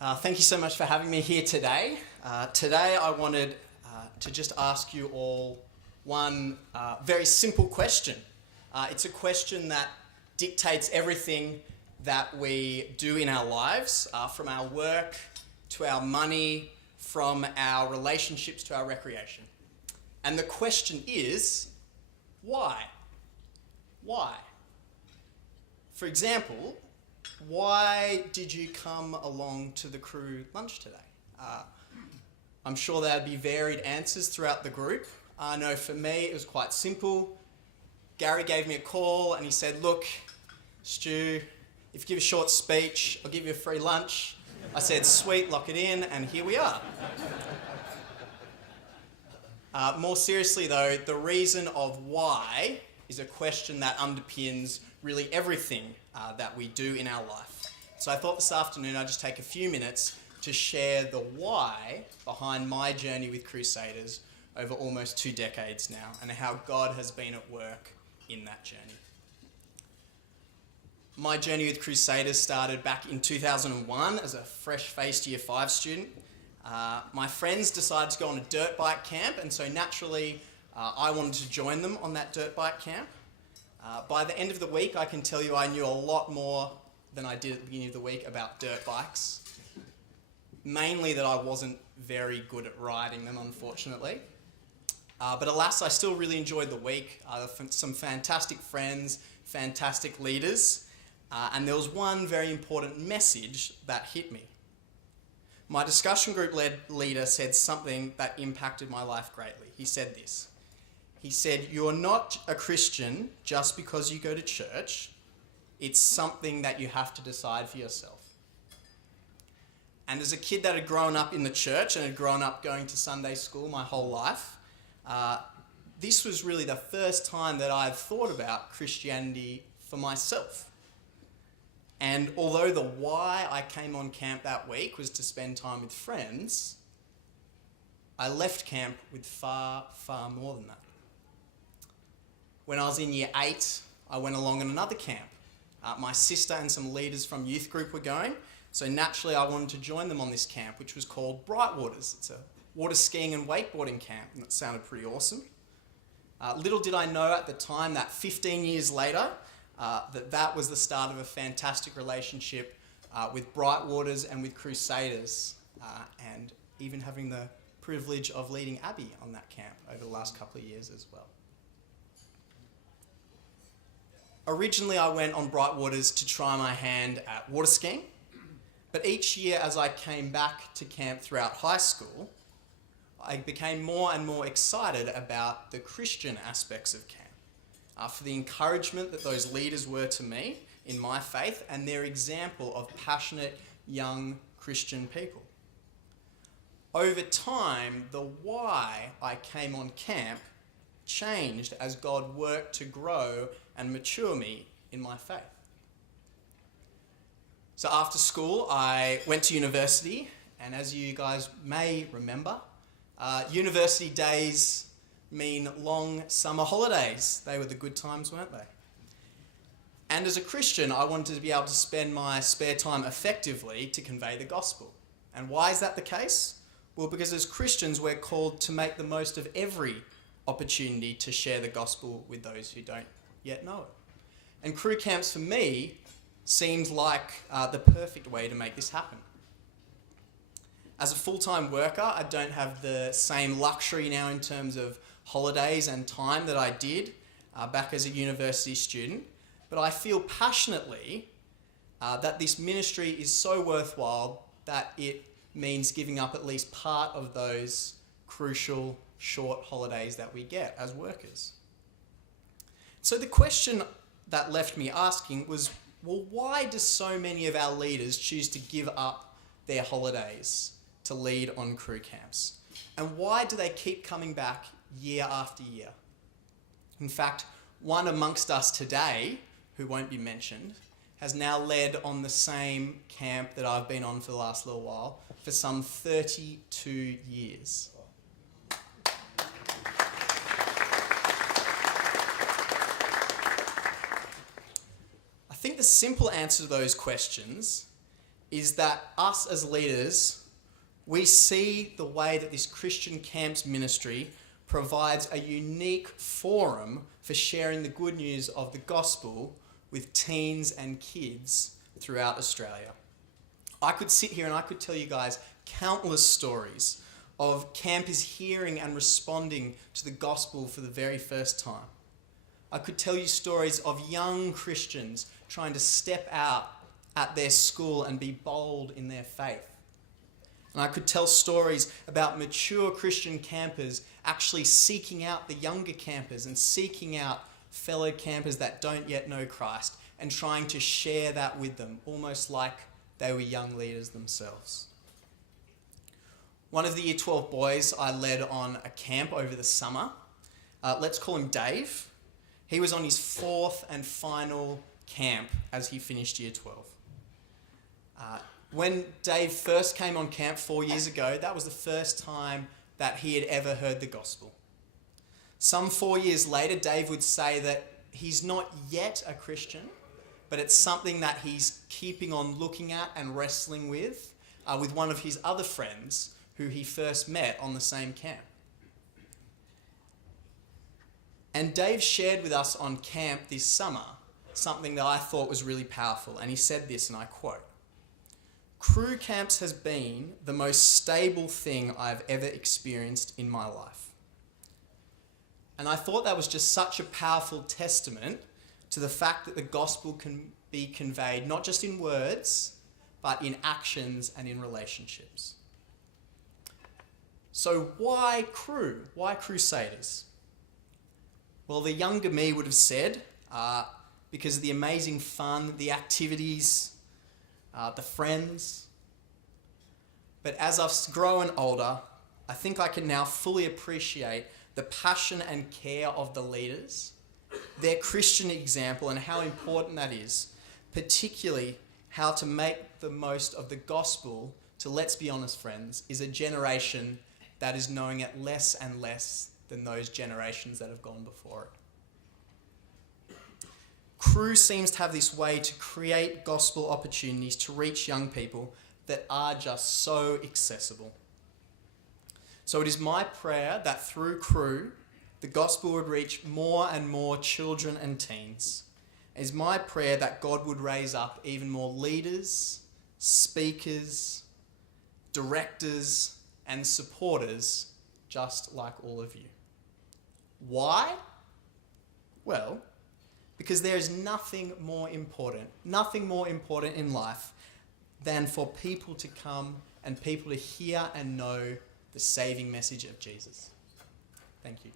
Thank you so much for having me here today. Today I wanted to just ask you all one very simple question. It's a question that dictates everything that we do in our lives, from our work to our money, from our relationships to our recreation. And the question is, why? Why? For example, why did you come along to the Cru lunch today? I'm sure there'd be varied answers throughout the group. I know for me it was quite simple. Gary gave me a call and he said, look, Stu, if you give a short speech, I'll give you a free lunch. I said, sweet, lock it in, and here we are. More seriously though, the reason of why is a question that underpins really everything that we do in our life. So I thought this afternoon I'd just take a few minutes to share the why behind my journey with Crusaders over almost 2 decades now, and how God has been at work in that journey. My journey with Crusaders started back in 2001 as a fresh-faced Year 5 student. My friends decided to go on a dirt bike camp, and so naturally I wanted to join them on that dirt bike camp. By the end of the week, I can tell you I knew a lot more than I did at the beginning of the week about dirt bikes. Mainly that I wasn't very good at riding them, unfortunately. But alas, I still really enjoyed the week. Some fantastic friends, fantastic leaders, and there was one very important message that hit me. My discussion group leader said something that impacted my life greatly. He said this. He said, you're not a Christian just because you go to church. It's something that you have to decide for yourself. And as a kid that had grown up in the church and had grown up going to Sunday school my whole life, this was really the first time that I'd thought about Christianity for myself. And although the why I came on camp that week was to spend time with friends, I left camp with far, far more than that. When I was in Year 8, I went along on another camp. My sister and some leaders from youth group were going, so naturally I wanted to join them on this camp, which was called Brightwaters. It's a water skiing and wakeboarding camp, and it sounded pretty awesome. Little did I know at the time that 15 years later, that was the start of a fantastic relationship with Brightwaters and with Crusaders, and even having the privilege of leading Abby on that camp over the last couple of years as well. Originally, I went on Brightwaters to try my hand at water skiing, but each year as I came back to camp throughout high school, I became more and more excited about the Christian aspects of camp, for the encouragement that those leaders were to me in my faith and their example of passionate young Christian people. Over time, the why I came on camp changed as God worked to grow and mature me in my faith. So after school, I went to university, and as you guys may remember, university days mean long summer holidays. They were the good times, weren't they? And as a Christian, I wanted to be able to spend my spare time effectively to convey the gospel. And why is that the case? Well, because as Christians, we're called to make the most of every opportunity to share the gospel with those who don't yet know it. And Cru camps for me seemed like the perfect way to make this happen. As a full-time worker, I don't have the same luxury now in terms of holidays and time that I did back as a university student, but I feel passionately that this ministry is so worthwhile that it means giving up at least part of those crucial short holidays that we get as workers. So the question that left me asking was, well, why do so many of our leaders choose to give up their holidays to lead on Cru camps? And why do they keep coming back year after year? In fact, one amongst us today, who won't be mentioned, has now led on the same camp that I've been on for the last little while for some 32 years. I think the simple answer to those questions is that us as leaders, we see the way that this Christian camps ministry provides a unique forum for sharing the good news of the gospel with teens and kids throughout Australia. I could sit here and I could tell you guys countless stories of campers hearing and responding to the gospel for the very first time. I could tell you stories of young Christians trying to step out at their school and be bold in their faith. And I could tell stories about mature Christian campers actually seeking out the younger campers and seeking out fellow campers that don't yet know Christ and trying to share that with them, almost like they were young leaders themselves. One of the Year 12 boys I led on a camp over the summer, let's call him Dave. He was on his fourth and final camp as he finished Year 12. When Dave first came on camp 4 years ago, that was the first time that he had ever heard the gospel. Some 4 years later, Dave would say that he's not yet a Christian, but it's something that he's keeping on looking at and wrestling with one of his other friends who he first met on the same camp. And Dave shared with us on camp this summer something that I thought was really powerful, and he said this, and I quote, "Cru camps has been the most stable thing I've ever experienced in my life." And I thought that was just such a powerful testament to the fact that the gospel can be conveyed not just in words, but in actions and in relationships. So why Cru? Why Crusaders? Well, the younger me would have said, because of the amazing fun, the activities, the friends. But as I've grown older, I think I can now fully appreciate the passion and care of the leaders, their Christian example and how important that is, particularly how to make the most of the gospel to, let's be honest friends, is a generation that is knowing it less and less than those generations that have gone before it. Cru seems to have this way to create gospel opportunities to reach young people that are just so accessible. So it is my prayer that through Cru, the gospel would reach more and more children and teens. It is my prayer that God would raise up even more leaders, speakers, directors, and supporters just like all of you. Why? Well, because there is nothing more important in life than for people to come and people to hear and know the saving message of Jesus. Thank you.